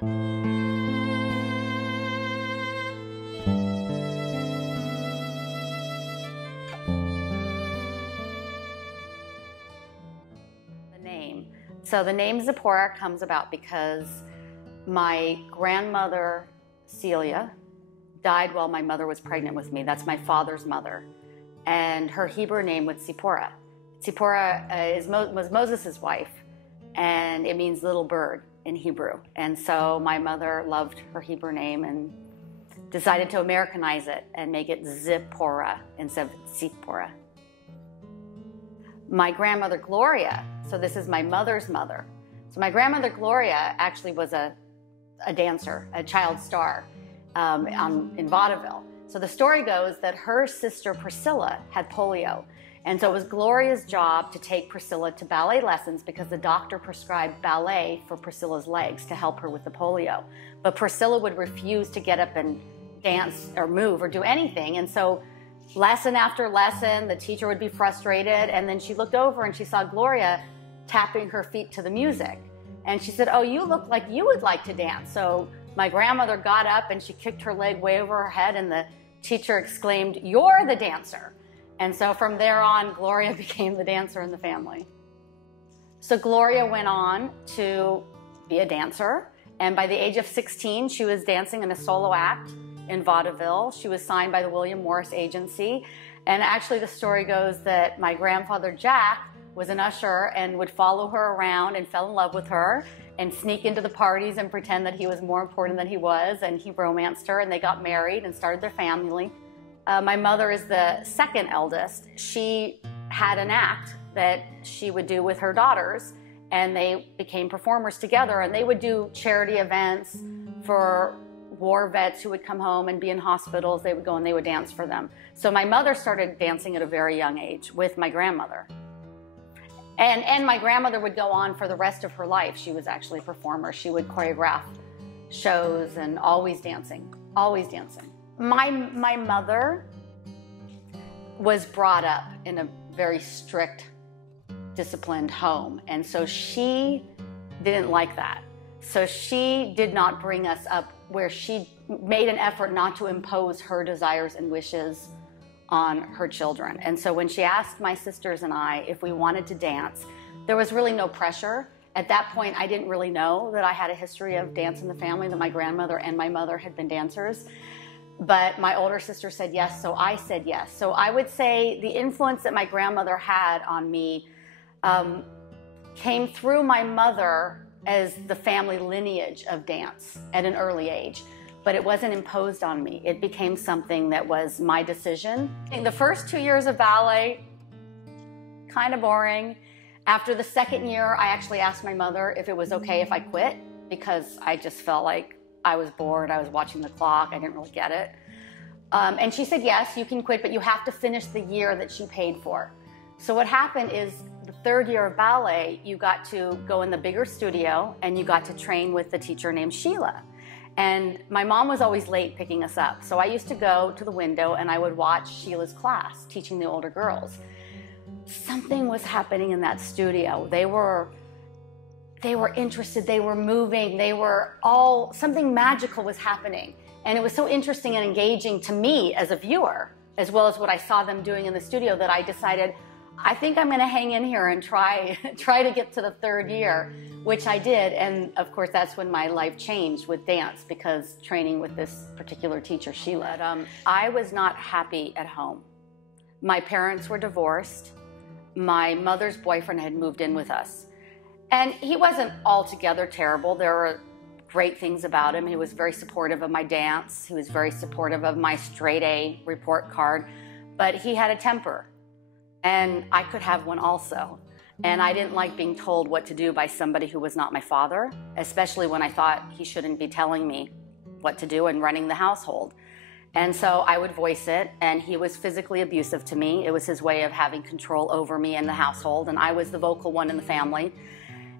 So the name Zippora comes about because my grandmother, Celia, died while my mother was pregnant with me. That's my father's mother. And her Hebrew name was Zippora. Zippora was Moses' wife, and it means little bird in Hebrew. And so my mother loved her Hebrew name and decided to Americanize it and make it Zippora instead of Zippora. My grandmother Gloria, so this is my mother's mother. So my grandmother Gloria actually was a dancer, a child star in vaudeville. So the story goes that her sister Priscilla had polio. And so it was Gloria's job to take Priscilla to ballet lessons because the doctor prescribed ballet for Priscilla's legs to help her with the polio. But Priscilla would refuse to get up and dance or move or do anything. And so lesson after lesson, the teacher would be frustrated, and then she looked over and she saw Gloria tapping her feet to the music. And she said, "Oh, you look like you would like to dance." So my grandmother got up and she kicked her leg way over her head, and the teacher exclaimed, "You're the dancer." And so from there on, Gloria became the dancer in the family. So Gloria went on to be a dancer, and by the age of 16, she was dancing in a solo act in vaudeville. She was signed by the William Morris Agency. And actually the story goes that my grandfather Jack was an usher and would follow her around and fell in love with her and sneak into the parties and pretend that he was more important than he was, and he romanced her, and they got married and started their family. My mother is the second eldest. She had an act that she would do with her daughters, and they became performers together, and they would do charity events for war vets who would come home and be in hospitals. They would go and they would dance for them. So my mother started dancing at a very young age with my grandmother. And my grandmother would go on for the rest of her life. She was actually a performer. She would choreograph shows and always dancing, always dancing. My mother was brought up in a very strict, disciplined home. And so she didn't like that. So she did not bring us up where she made an effort not to impose her desires and wishes on her children. And so when she asked my sisters and I if we wanted to dance, there was really no pressure. At that point, I didn't really know that I had a history of dance in the family, that my grandmother and my mother had been dancers. But my older sister said yes, so I said yes. So I would say the influence that my grandmother had on me came through my mother as the family lineage of dance at an early age. But it wasn't imposed on me. It became something that was my decision. In the first 2 years of ballet, kind of boring. After the second year, I actually asked my mother if it was okay if I quit, because I just felt like I was bored. I was watching the clock. I didn't really get it. And she said, yes, you can quit, but you have to finish the year that she paid for. So what happened is the third year of ballet, you got to go in the bigger studio and you got to train with the teacher named Sheila. And my mom was always late picking us up. So I used to go to the window and I would watch Sheila's class, teaching the older girls. Something was happening in that studio. They were interested, they were moving, something magical was happening. And it was so interesting and engaging to me as a viewer, as well as what I saw them doing in the studio, that I decided, I think I'm gonna hang in here and try to get to the third year, which I did. And of course, that's when my life changed with dance, because training with this particular teacher, Sheila. I was not happy at home. My parents were divorced. My mother's boyfriend had moved in with us. And he wasn't altogether terrible. There were great things about him. He was very supportive of my dance. He was very supportive of my straight A report card. But he had a temper. And I could have one also. And I didn't like being told what to do by somebody who was not my father, especially when I thought he shouldn't be telling me what to do and running the household. And so I would voice it, and he was physically abusive to me. It was his way of having control over me and the household, and I was the vocal one in the family.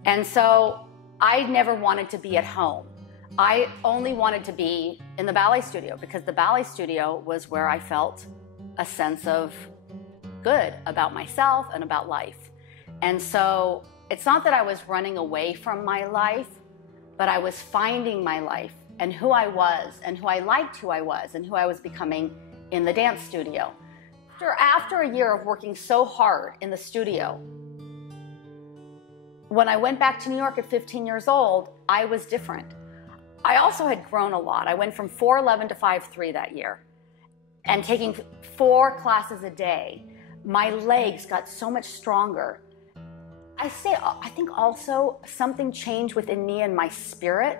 And so I never wanted to be at home. I only wanted to be in the ballet studio, because the ballet studio was where I felt a sense of good about myself and about life. And so it's not that I was running away from my life, but I was finding my life and who I was and who I liked who I was and who I was becoming in the dance studio. After a year of working so hard in the studio, when I went back to New York at 15 years old, I was different. I also had grown a lot. I went from 4'11" to 5'3" that year. And taking 4 classes a day, my legs got so much stronger. I think also something changed within me and my spirit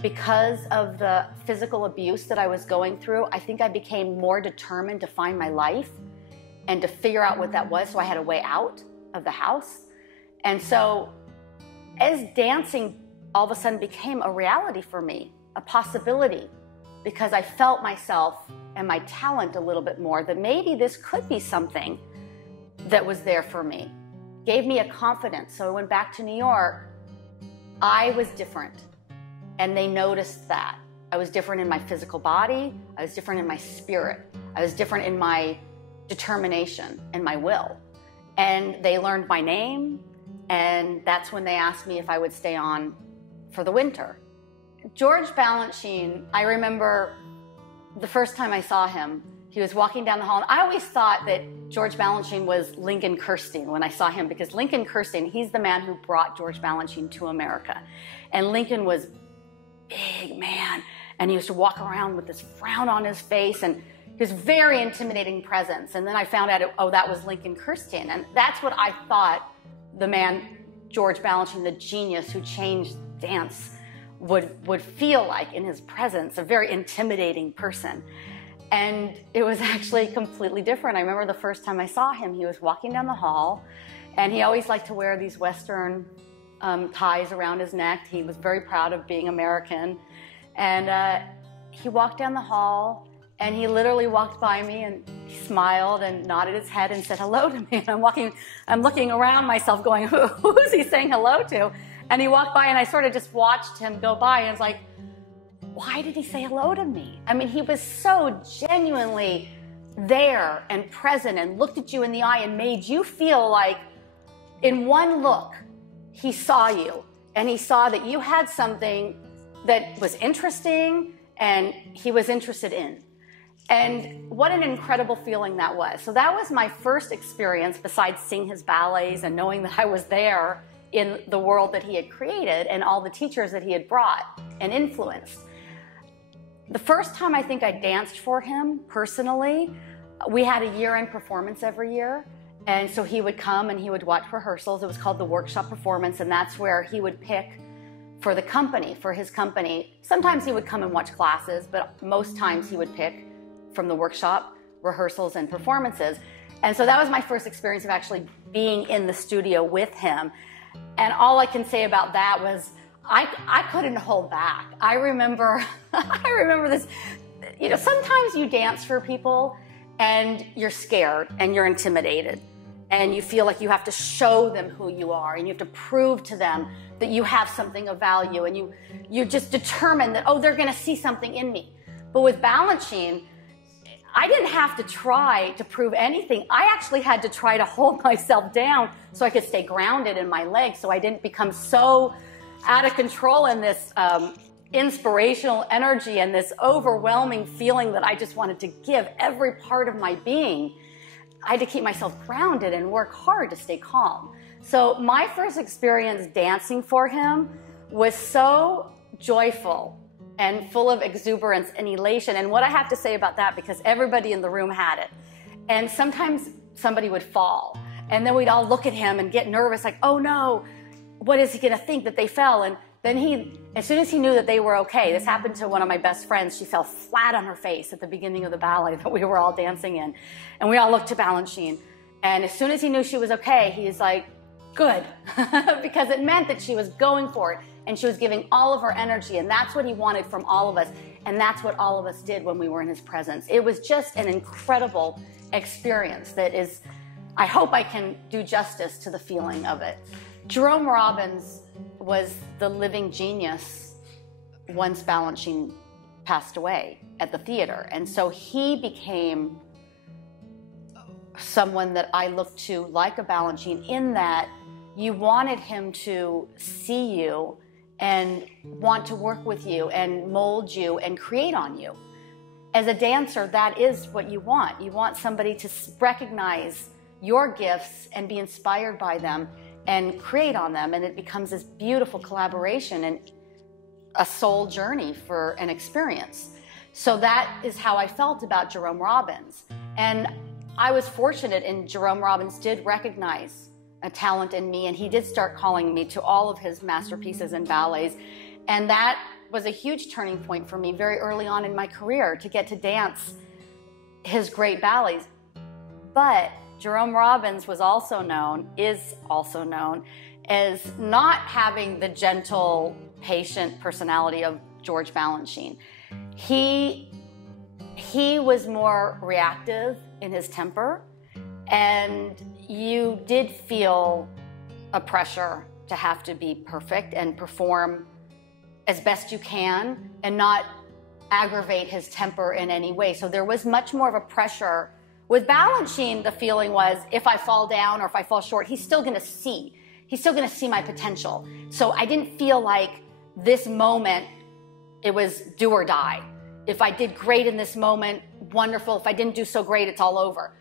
because of the physical abuse that I was going through. I think I became more determined to find my life and to figure out what that was, so I had a way out of the house. And so as dancing all of a sudden became a reality for me, a possibility, because I felt myself and my talent a little bit more, that maybe this could be something that was there for me. Gave me a confidence. So I went back to New York. I was different, and they noticed that. I was different in my physical body. I was different in my spirit. I was different in my determination and my will. And they learned my name, and that's when they asked me if I would stay on for the winter. George Balanchine, I remember the first time I saw him, he was walking down the hall, and I always thought that George Balanchine was Lincoln Kirstein when I saw him, because Lincoln Kirstein, he's the man who brought George Balanchine to America. And Lincoln was big man, and he used to walk around with this frown on his face, and he was very intimidating presence. And then I found out, oh, that was Lincoln Kirstein. And that's what I thought the man, George Balanchine, the genius who changed dance, would feel like in his presence, a very intimidating person. And it was actually completely different. I remember the first time I saw him, he was walking down the hall, and he always liked to wear these Western ties around his neck. He was very proud of being American. And he walked down the hall, and he literally walked by me, and he smiled and nodded his head and said hello to me. And I'm looking around myself going, who is he saying hello to? And he walked by, and I sort of just watched him go by, and I was like, why did he say hello to me? I mean, he was so genuinely there and present and looked at you in the eye and made you feel like, in one look, he saw you, and he saw that you had something that was interesting and he was interested in. And what an incredible feeling that was. So that was my first experience, besides seeing his ballets and knowing that I was there in the world that he had created and all the teachers that he had brought and influenced. The first time I think I danced for him personally, we had a year-end performance every year. And so he would come and he would watch rehearsals. It was called the workshop performance, and that's where he would pick for the company, for his company. Sometimes he would come and watch classes, but most times he would pick from the workshop rehearsals and performances. And so that was my first experience of actually being in the studio with him. And all I can say about that was I couldn't hold back. I remember this, you know, sometimes you dance for people and you're scared and you're intimidated and you feel like you have to show them who you are and you have to prove to them that you have something of value, and you're just determined that, oh, they're going to see something in me. But with Balanchine, I didn't have to try to prove anything. I actually had to try to hold myself down so I could stay grounded in my legs, so I didn't become so out of control in this inspirational energy and this overwhelming feeling that I just wanted to give every part of my being. I had to keep myself grounded and work hard to stay calm. So my first experience dancing for him was so joyful and full of exuberance and elation. And what I have to say about that, because everybody in the room had it. And sometimes somebody would fall, and then we'd all look at him and get nervous, like, oh no, what is he going to think that they fell? And then he, as soon as he knew that they were okay, this happened to one of my best friends. She fell flat on her face at the beginning of the ballet that we were all dancing in. And we all looked to Balanchine. And as soon as he knew she was okay, he's like, good, because it meant that she was going for it and she was giving all of her energy, and that's what he wanted from all of us, and that's what all of us did when we were in his presence. It was just an incredible experience that is, I hope I can do justice to the feeling of it. Jerome Robbins was the living genius once Balanchine passed away at the theater, and so he became someone that I looked to like a Balanchine, in that you wanted him to see you and want to work with you and mold you and create on you. As a dancer, that is what you want. You want somebody to recognize your gifts and be inspired by them and create on them, and it becomes this beautiful collaboration and a soul journey for an experience. So that is how I felt about Jerome Robbins. And I was fortunate, and Jerome Robbins did recognize a talent in me, and he did start calling me to all of his masterpieces and ballets. And that was a huge turning point for me very early on in my career, to get to dance his great ballets. But Jerome Robbins is also known as not having the gentle, patient personality of George Balanchine. He was more reactive in his temper, and you did feel a pressure to have to be perfect and perform as best you can and not aggravate his temper in any way. So there was much more of a pressure. With Balanchine, the feeling was, if I fall down or if I fall short, he's still gonna see my potential. So I didn't feel like this moment, it was do or die. If I did great in this moment, wonderful. If I didn't do so great, it's all over.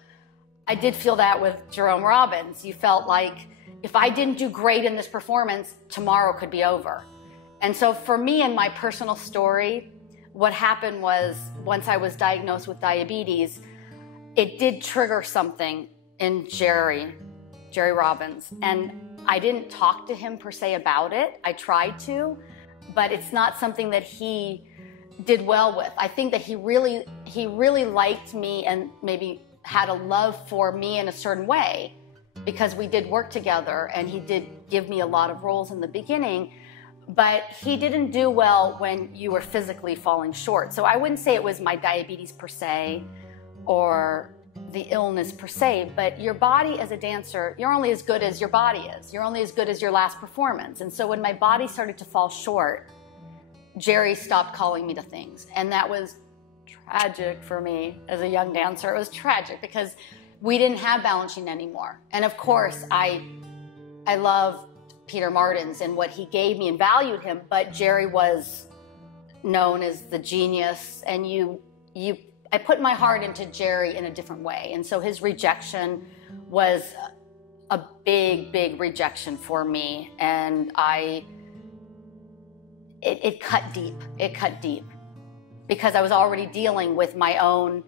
I did feel that with Jerome Robbins. You felt like, if I didn't do great in this performance, tomorrow could be over. And so for me, in my personal story, what happened was, once I was diagnosed with diabetes, it did trigger something in Jerry Robbins. And I didn't talk to him per se about it. I tried to, but it's not something that he did well with. I think that he really liked me and maybe had a love for me in a certain way, because we did work together and he did give me a lot of roles in the beginning, but he didn't do well when you were physically falling short. So I wouldn't say it was my diabetes per se or the illness per se, but your body as a dancer, you're only as good as your body is. You're only as good as your last performance. And so when my body started to fall short, Jerry stopped calling me to things. And that was tragic for me as a young dancer. It was tragic because we didn't have Balanchine anymore. And of course, I love Peter Martins and what he gave me and valued him, but Jerry was known as the genius, and I put my heart into Jerry in a different way. And so his rejection was a big, big rejection for me. And it cut deep. It cut deep because I was already dealing with my own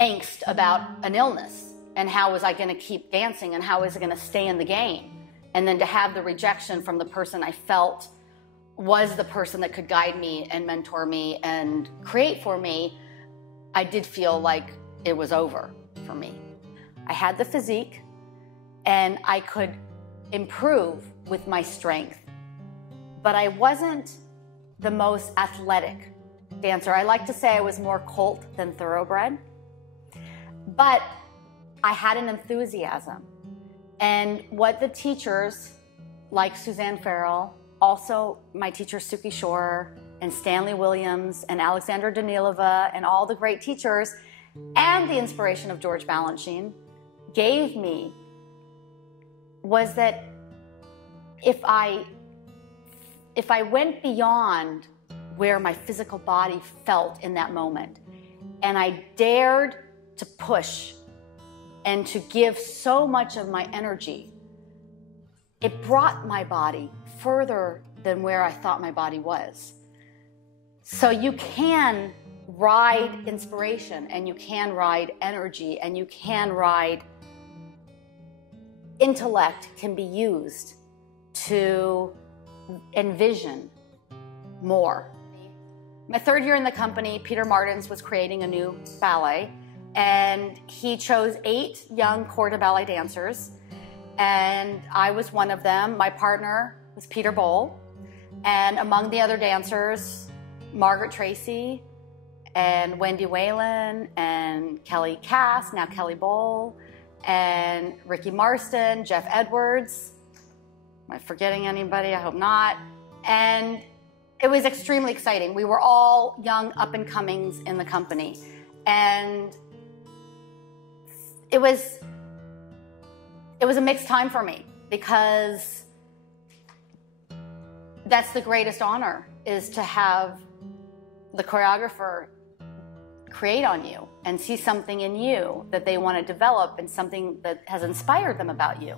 angst about an illness. And how was I going to keep dancing, and how was I going to stay in the game? And then to have the rejection from the person I felt was the person that could guide me and mentor me and create for me, I did feel like it was over for me. I had the physique and I could improve with my strength, but I wasn't the most athletic dancer. I like to say I was more colt than thoroughbred, but I had an enthusiasm. And what the teachers like Suzanne Farrell, also my teacher Suki Shore and Stanley Williams and Alexandra Danilova and all the great teachers, and the inspiration of George Balanchine gave me, was that if I went beyond where my physical body felt in that moment, and I dared to push and to give so much of my energy, it brought my body further than where I thought my body was. So you can ride inspiration, and you can ride energy, and you can ride intellect, can be used to envision more. My third year in the company, Peter Martins was creating a new ballet, and he chose 8 young corps de ballet dancers, and I was one of them. My partner was Peter Bowl, and among the other dancers, Margaret Tracy and Wendy Whalen and Kelly Cass, now Kelly Bowl, and Ricky Marston, Jeff Edwards. Am I forgetting anybody? I hope not. And it was extremely exciting. We were all young up-and-comings in the company, and it was a mixed time for me, because that's the greatest honor, is to have the choreographer create on you and see something in you that they want to develop and something that has inspired them about you.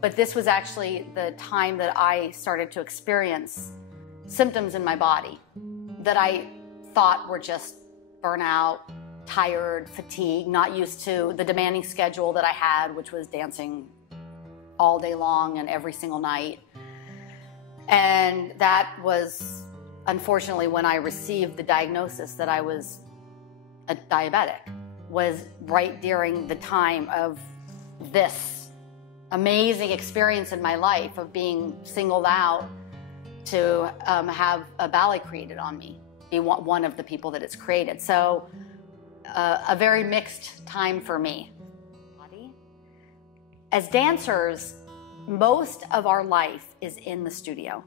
But this was actually the time that I started to experience symptoms in my body that I thought were just burnout, tired, fatigue, not used to the demanding schedule that I had, which was dancing all day long and every single night. And that was, unfortunately, when I received the diagnosis that I was a diabetic, was right during the time of this amazing experience in my life of being singled out to have a ballet created on me, be one of the people that it's created. So a very mixed time for me. As dancers, most of our life is in the studio,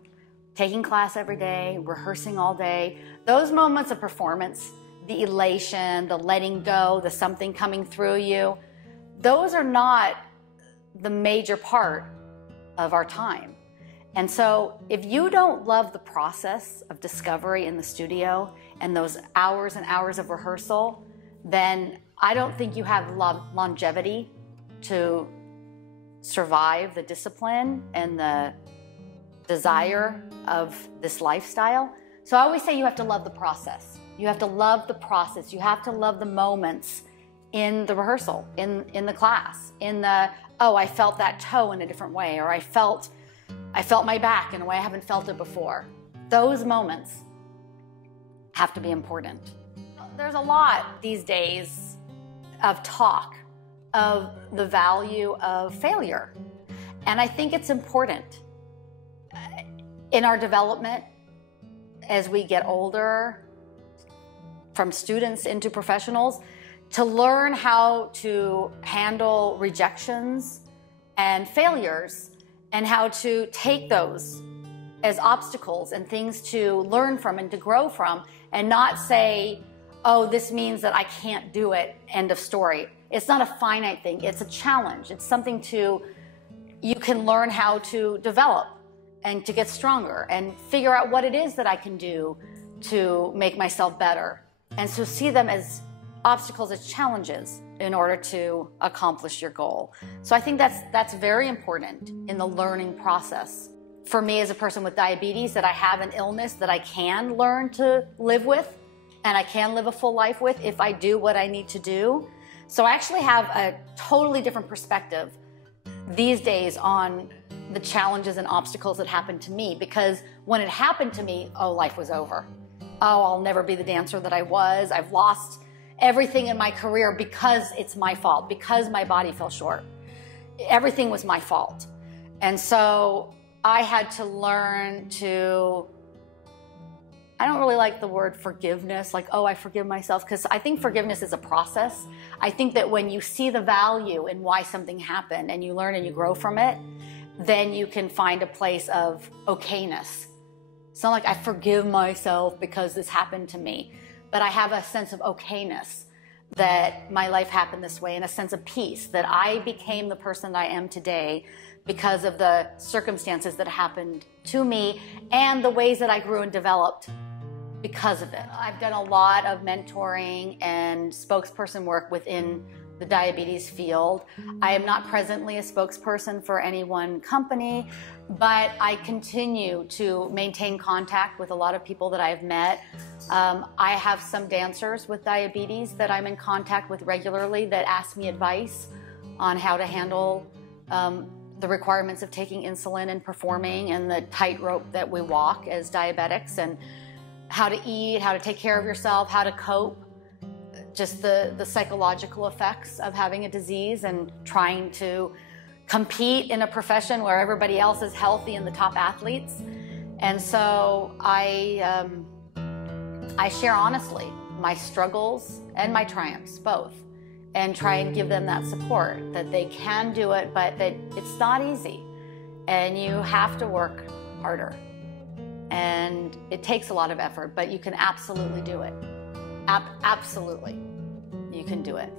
taking class every day, rehearsing all day. Those moments of performance, the elation, the letting go, the something coming through you, those are not the major part of our time. And so if you don't love the process of discovery in the studio and those hours and hours of rehearsal, then I don't think you have longevity to survive the discipline and the desire of this lifestyle. So I always say you have to love the process. You have to love the process. You have to love the moments in the rehearsal, in the class, in the, oh, I felt that toe in a different way, or I felt my back in a way I haven't felt it before. Those moments have to be important. There's a lot these days of talk of the value of failure. And I think it's important in our development as we get older, from students into professionals, to learn how to handle rejections and failures and how to take those as obstacles and things to learn from and to grow from, and not say, oh, this means that I can't do it, end of story. It's not a finite thing, it's a challenge. It's something you can learn how to develop and to get stronger and figure out what it is that I can do to make myself better. And so see them as obstacles, as challenges in order to accomplish your goal. So I think that's very important in the learning process. For me as a person with diabetes, that I have an illness that I can learn to live with and I can live a full life with if I do what I need to do. So I actually have a totally different perspective these days on the challenges and obstacles that happened to me, because when it happened to me, oh, life was over. Oh, I'll never be the dancer that I was. I've lost everything in my career because it's my fault, because my body fell short. Everything was my fault. And so I had to learn to, I don't really like the word forgiveness, like, oh, I forgive myself, because I think forgiveness is a process. I think that when you see the value in why something happened and you learn and you grow from it, then you can find a place of okayness. It's not like I forgive myself because this happened to me, but I have a sense of okayness that my life happened this way, and a sense of peace that I became the person that I am today because of the circumstances that happened to me and the ways that I grew and developed because of it. I've done a lot of mentoring and spokesperson work within the diabetes field. I am not presently a spokesperson for any one company, but I continue to maintain contact with a lot of people that I've met. I have some dancers with diabetes that I'm in contact with regularly that ask me advice on how to handle the requirements of taking insulin and performing, and the tightrope that we walk as diabetics, and how to eat, how to take care of yourself, how to cope, just the psychological effects of having a disease and trying to compete in a profession where everybody else is healthy and the top athletes. And so I share honestly my struggles and my triumphs, both, and try and give them that support, that they can do it, but that it's not easy and you have to work harder. And it takes a lot of effort, but you can absolutely do it. Absolutely, you can do it.